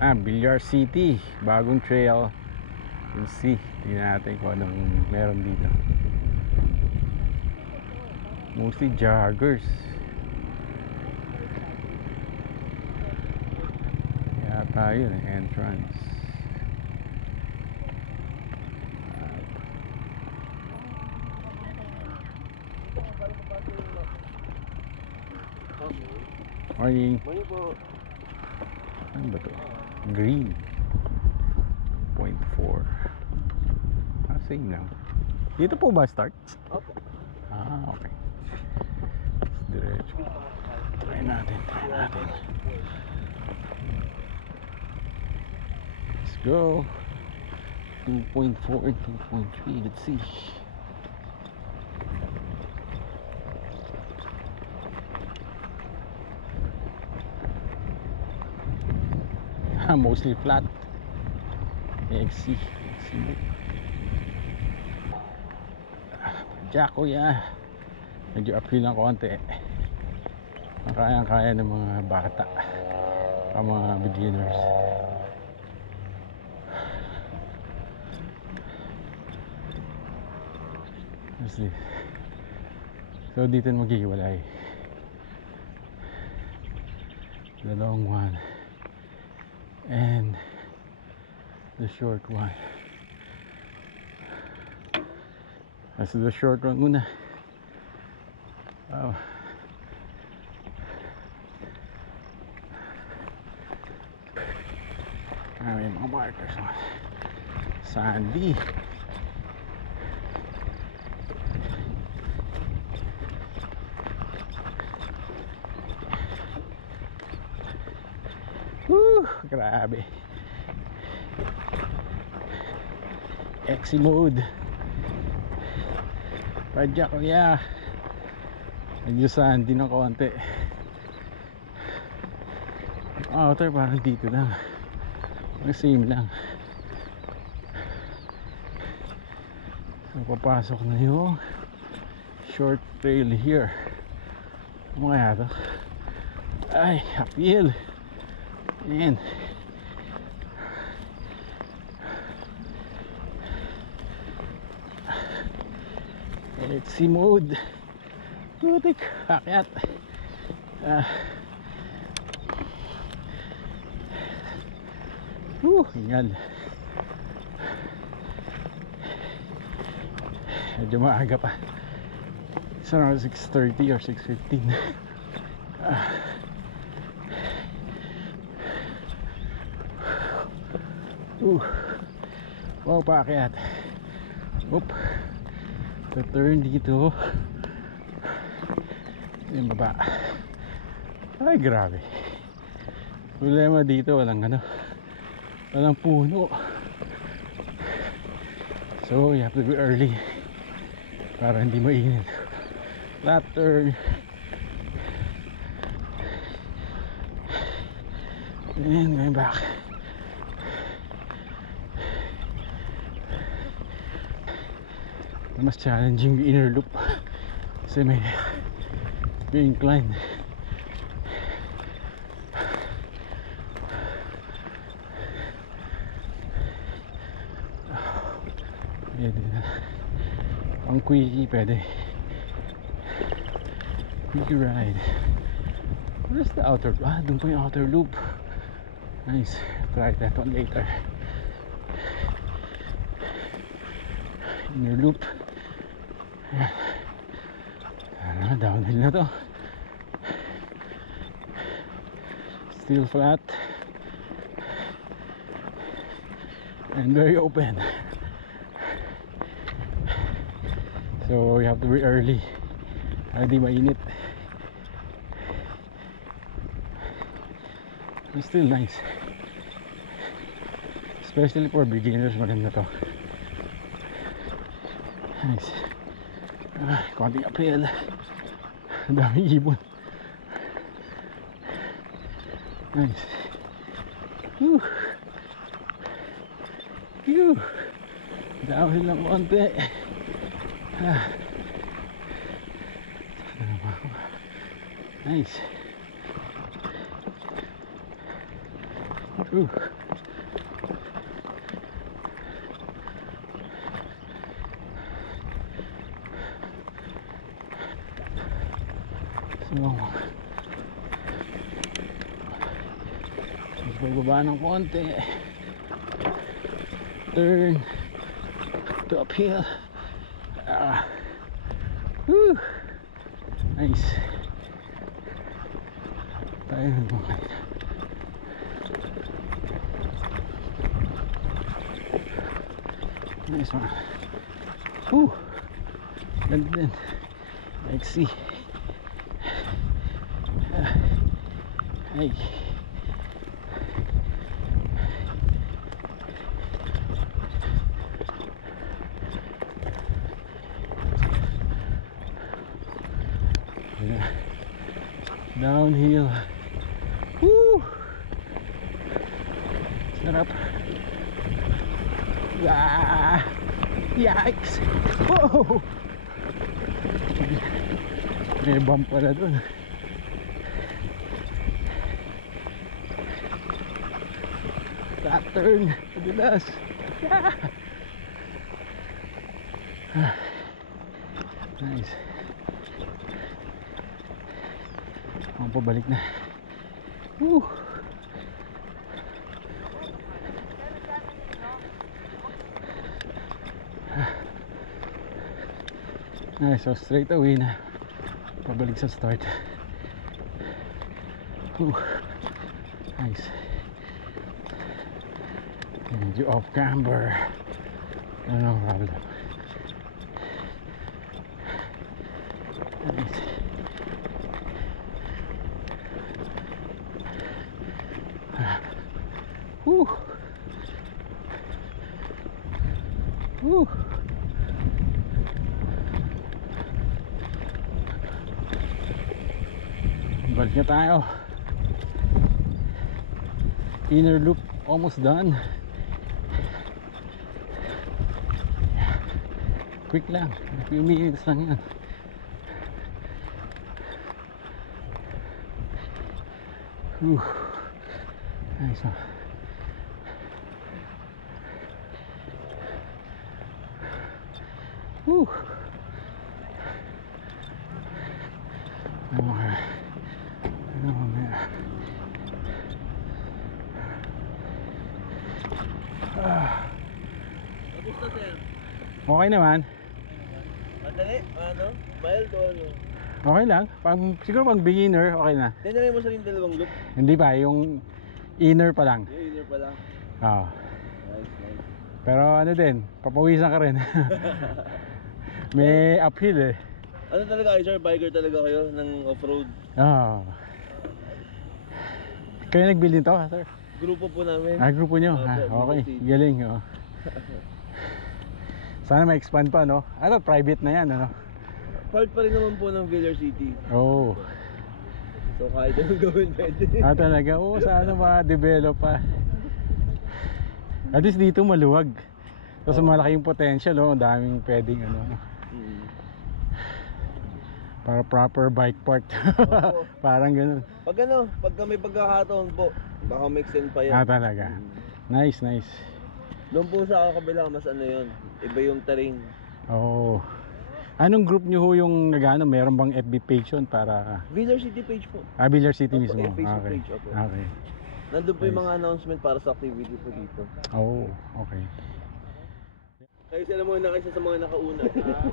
Billiard City, bagong trail. We'll see. Tingnan natin kung anong meron dito. Mostly joggers. Kaya tayo na entrance. Morning. Morning po. Ano ba to? Green 0.4. Same lang. Dito po ba start? Opo. Okay. Diretso. Try natin. Let's go. 2.4 and 2.3. Let's see. Mostly flat. XC. Jack, kuya. Medyo uphill ng konti. Kaya ng mga bata, ang mga beginners. Let's see. So dito maghihiwalay. The long one and the short one. Let's do the short one muna. May mga markers naman. Sandy. Grabe. XC mode. Padya ko ya. Medyo sandy na konti. Outer parang dito lang. Same lang. So papasok na yung short trail here. Ano kaya to? Ay, uphill. Ayan. XC mode. Putik, akyat. Hingal. Medyo maaga pa. It's around 6:30 or 6:15. Wow, paakyat. Oop. So turn dito. Yung baba. Ay, grabe. Problema dito, walang puno. So you have to be early para hindi mainit. Left turn. And going back. Mas challenging yung inner loop kasi may incline. Pwede na ang quickie, pwede quickie ride. Where's the outer loop? Doon po yung outer loop. Nice, try that one later. Inner loop. Downhill na to. Still flat and very open. So you have to be early para di mainit. It's still nice, especially for beginners. Maganda to. Nice. Konting uphill. Ang daming ibon. Nice. Downhill lang konti. Nice. So pagbaba ng konti, turn to uphill. Woo! Nice. Tayo mga nice one. Woo! Ganda din. Let's see. Hey. Yeah. Downhill. Woo! Sarap. Ah! Yikes! Whoa! May bump pala dun. That turn, padulas. Yeah. Nice. Ang pabalik na. Woo. Nice, so straight away na. Pabalik sa start. Woo. Nice. Medyo off camber. No problem. Nice. Woo. Woo. Balik na tayo. Inner loop almost done. Quick lang, a few minutes lang yan. Whew. Nice one. Whew. Kamusta sir? Okay naman. Madali? Ano? Mild o ano? Okay lang. Siguro pag beginner, okay na. Tinanay mo sa rin dalawang loop? Hindi pa, yung inner pa lang. Yung inner pa lang. Oo. Nice, nice. Pero ano din, papawisan ka rin. May uphill eh. Ano talaga kayo sir? Biker talaga kayo ng off-road? Oo. Kayo nag-build nito, sir? Grupo po namin. Grupo nyo? Okay, galing. Oh. Sana ma-expand pa, no? Ano, private na yan, ano? Part pa rin naman po ng Villar City. Oh. So kahit anong gawin pwede. Talaga, sana ma-develop pa. At least dito maluwag. Tapos malaki yung potential, oh. Daming pwedeng, ano. Para proper bike park. Parang ganun. Pagka may pagkakataon po, baka may extend pa yan. Talaga. Nice, nice. Doon po sa kabila, mas ano yun, iba yung terrain. Oh. Anong group nyo ho yung nag-ano? Meron bang FB page yun para... Villar City page po. Villar City Opo, mismo? Facebook Okay. page, opo. Okay. Nandun po yung mga announcement para sa activity po dito. Oh, okay. Kayo sila muna kaysa sa mga nakauna.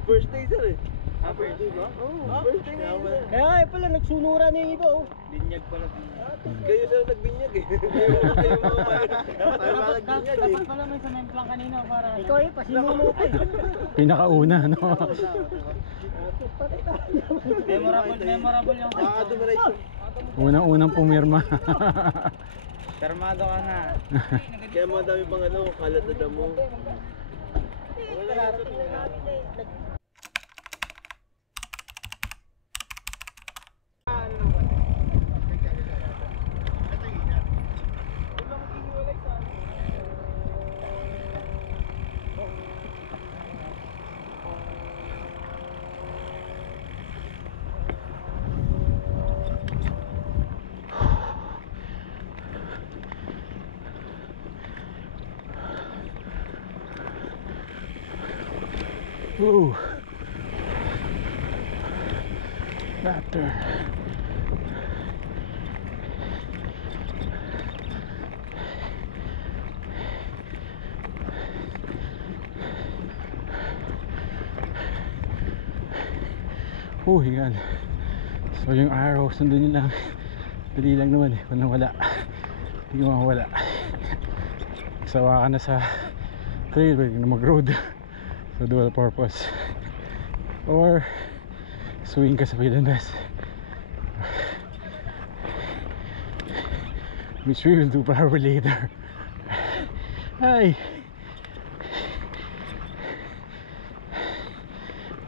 First day sir eh. First day ba? Oo, first day ngayon sir. Kaya pala nagsunura na yung iba oh. Binyag pala. Kayo sir nagbinyag eh. Kayo mga nagbinyag eh. Dapat pala may cement lang kanina para... Ikaw eh, pasinuno pa eh. Pinakauna, no? Memorable yung... Unang-unang pumirma. Permado ka na. Kaya mga dami pang ano, kalat na damo. Ooh. That turn. Hingal. So yung arrow, sundin nyo lang. Dali lang naman eh, kung nawala hindi mawawala. Sawa ka na sa trail, pwede na mag road. So dual purpose. Or swing ka sa Pilipinas, which we will do probably later. Hi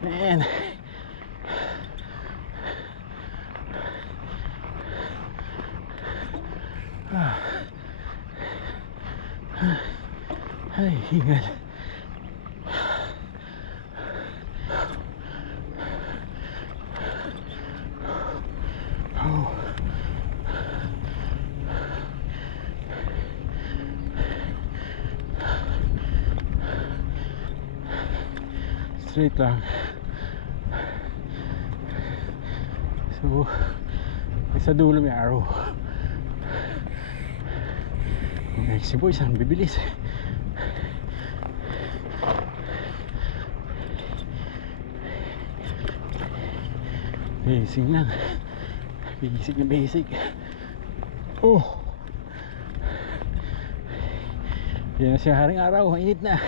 man. Ay, hingal. Straight lang. So sa dulo may arrow. Ang si boys ang bibilis. Basic lang. Basic na basic. Yan na siya, haring araw. Init na.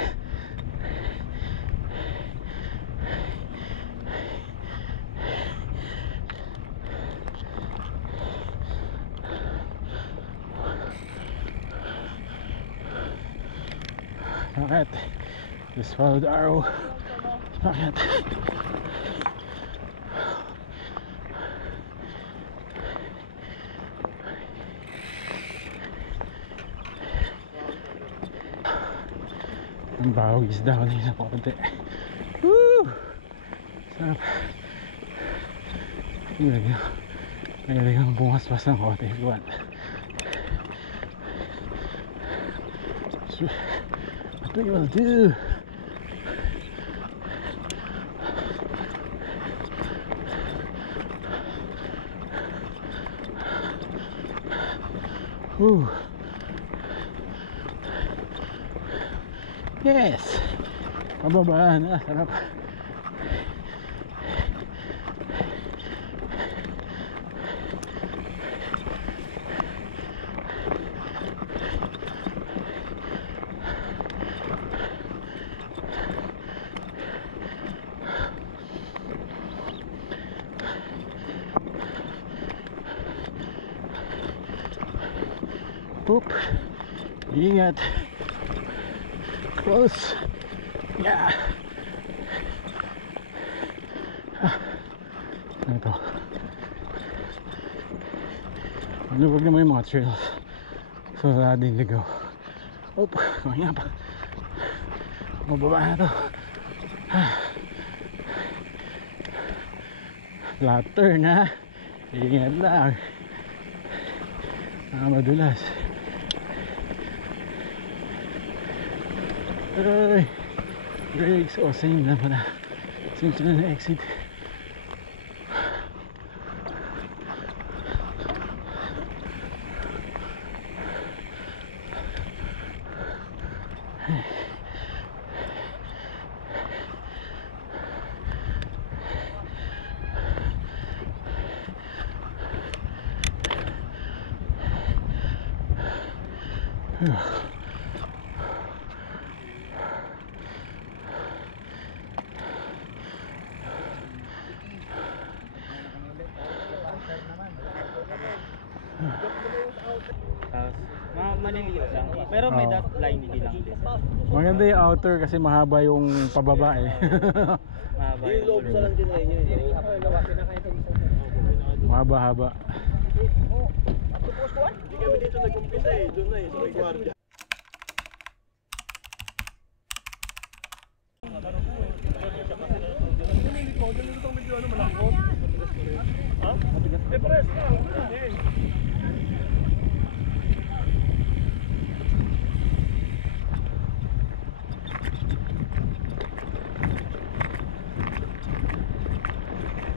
Bakit? Just follow the arrow. Bakit? Ang bawang isda ko nila po konti. Woo! Sarap. Magaling ang bumaspas ng konti. What we will do? Woo! Yes! Pababaan na, sarap. Oop! Ingat! Close. Yeah. Ano ito? Maluwag naman yung mga trails. So natin ligaw. Oop, kumaya pa. Mababa na to. Flat turn ha. Ingat lang. Madulas. Ay, brakes. Same lang pala. Same sila na exit. Maliliit lang. Pero may dot line hindi lang din. Maganda yung outer kasi mahaba yung pababa eh. Mahaba Yung loob sa lang din line yun. Mahaba-haba. Hindi kami dito nag-umpisa eh. Doon na eh, sa may guardia.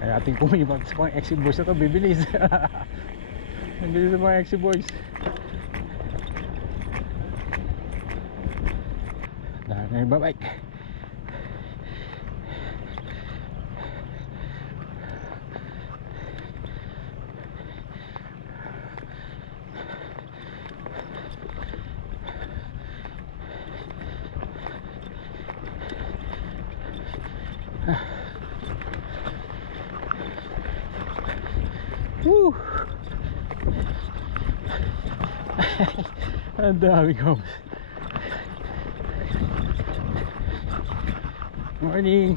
Kaya ating pumibag sa mga exit boys na to, bibilis. Ang bilis sa mga exit boys. Dahil na yung babike. Woo! Ang daming homes. Morning.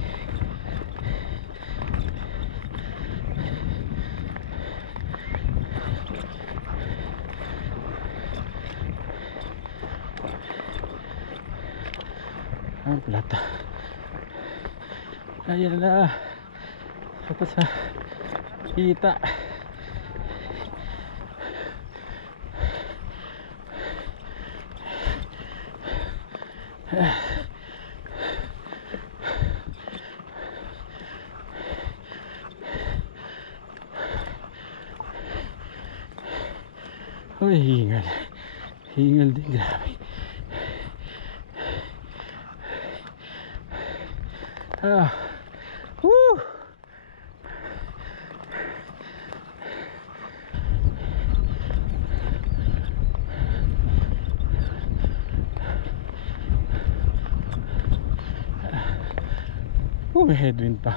Ang plata. Ayan na. Tapos sa kita. Uy, hingal. Hingal din, grabe. Ah. Woo! May headwind pa.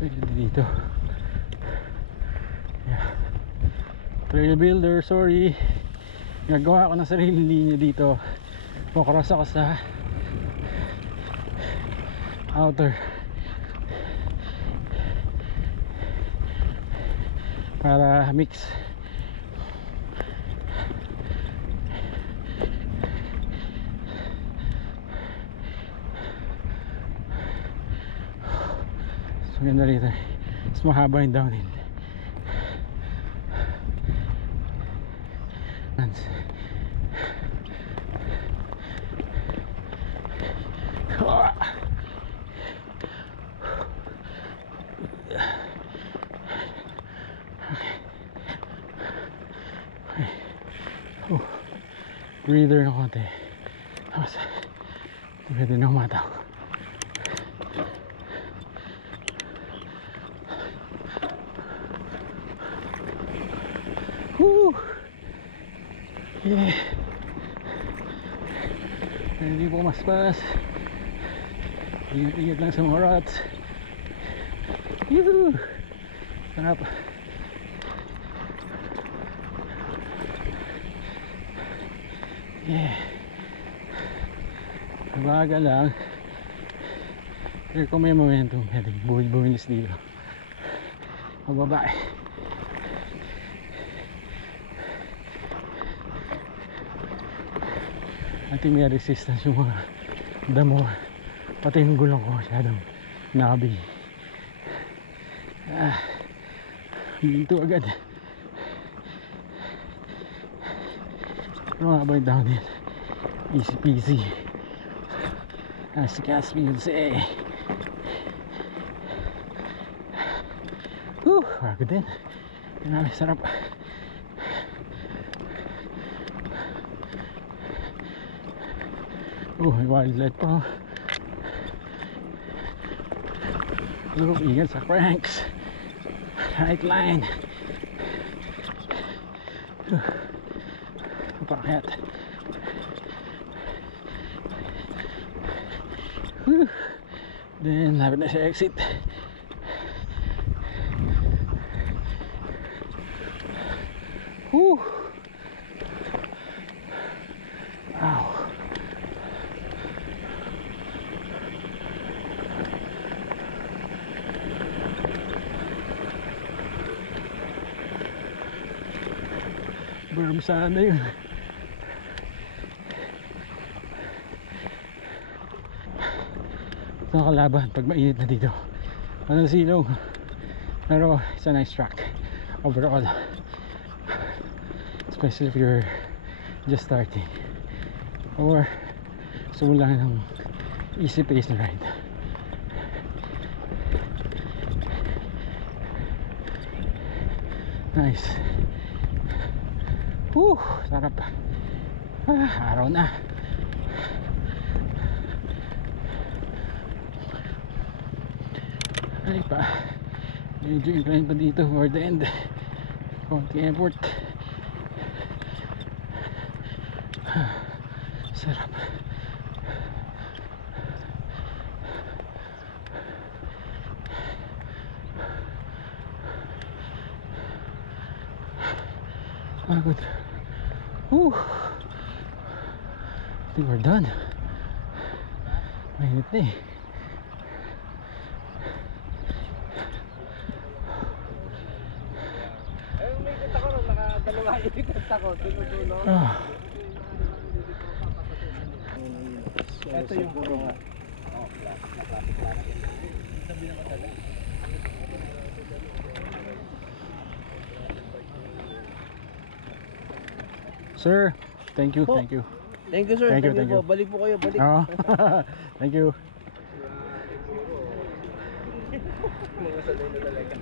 Pwede dito. Yeah. Trail builder, sorry. Nagawa ko ng sariling linya dito. Pokros ako sa outer para mix. So ganda rito. Mas mahaba yung downhill. Breather na konti. Tapos pwede na umataw. Woo! Yeah. Hindi po maspas. Ingat-ingat lang sa mga rots. Yuhuu! Sarap. Yeah. Mabaga lang. Pero kung may momentum, pwede buwilis dito. Mababa. At may resistance yung mga damo. Pati yung gulong ko masyadong nabi. Dito agad. Pero nga ba yung downhill? Easy peasy. As the Caspi would say. Whew, bago din. Grabe, sarap. May wildlife pa. Ingat sa cranks. Right line. Paket. Then lapit na sa exit. Wow. Berm sana yun. Ito ang kalaban pag mainit na dito. Ano silong. Pero it's a nice track overall. Especially if you're just starting. Or gusto mo lang ng easy pace na ride. Nice. Sarap. Araw na. Ay pa. Medyo incline pa dito for the end. Konti effort. Sarap. Pagod. Whew. I think we're done. Mainit na eh. May kita ko nun, nakadalawa ilikot ako, dulo-dulo. Ito yung puro nga. Sir, thank you, Po. thank you. Thank you, sir. Thank you, Sabi thank po, you. balik po kayo, balik. Oo. Thank you. Mga sanay na talaga.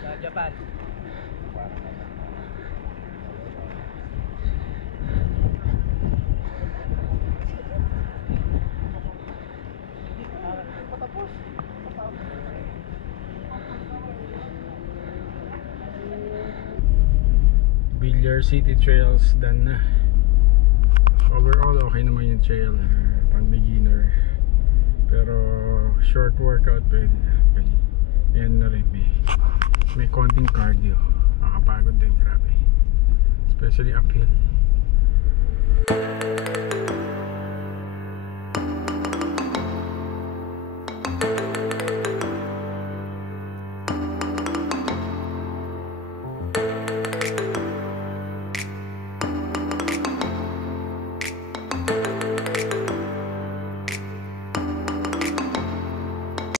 Sa Japan. Villar City Trails done na. Overall okay naman yung trail, pang beginner. Pero short workout pwede na. Yan na rin, may konting cardio. Makapagod din, grabe. Especially uphill.